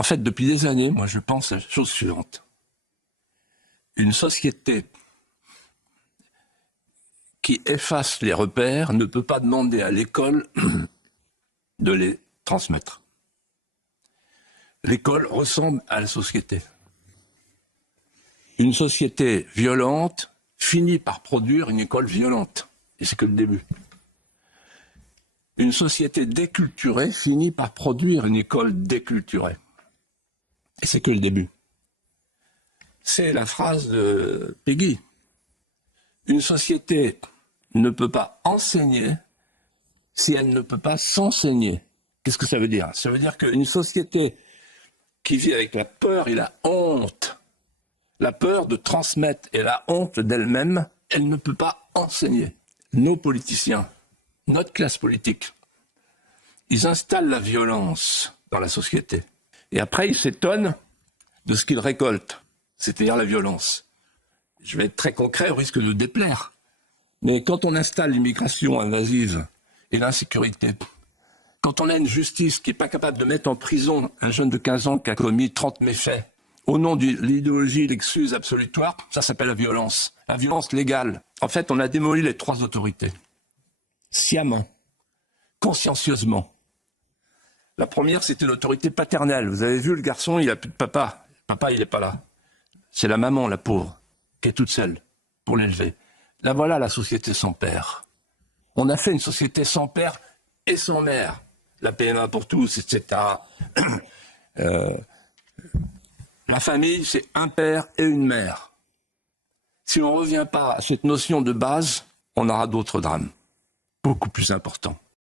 En fait, depuis des années, moi, je pense à la chose suivante. Une société qui efface les repères ne peut pas demander à l'école de les transmettre. L'école ressemble à la société. Une société violente finit par produire une école violente. Et c'est que le début. Une société déculturée finit par produire une école déculturée. Et c'est que le début. C'est la phrase de Peggy. Une société ne peut pas enseigner si elle ne peut pas s'enseigner. Qu'est-ce que ça veut dire? Ça veut dire qu'une société qui vit avec la peur et la honte, la peur de transmettre et la honte d'elle-même, elle ne peut pas enseigner. Nos politiciens, notre classe politique, ils installent la violence dans la société. Et après, ils s'étonnent de ce qu'ils récoltent, c'est-à-dire la violence. Je vais être très concret au risque de déplaire. Mais quand on installe l'immigration invasive et l'insécurité, quand on a une justice qui n'est pas capable de mettre en prison un jeune de 15 ans qui a commis 30 méfaits, au nom de l'idéologie l'excuse absolutoire, ça s'appelle la violence légale. En fait, on a démoli les trois autorités, sciemment, consciencieusement. La première, c'était l'autorité paternelle. Vous avez vu, le garçon, il n'a plus de papa. Papa, il n'est pas là. C'est la maman, la pauvre, qui est toute seule pour l'élever. Là, voilà la société sans père. On a fait une société sans père et sans mère. La PMA pour tous, etc. La famille, c'est un père et une mère. Si on ne revient pas à cette notion de base, on aura d'autres drames, beaucoup plus importants.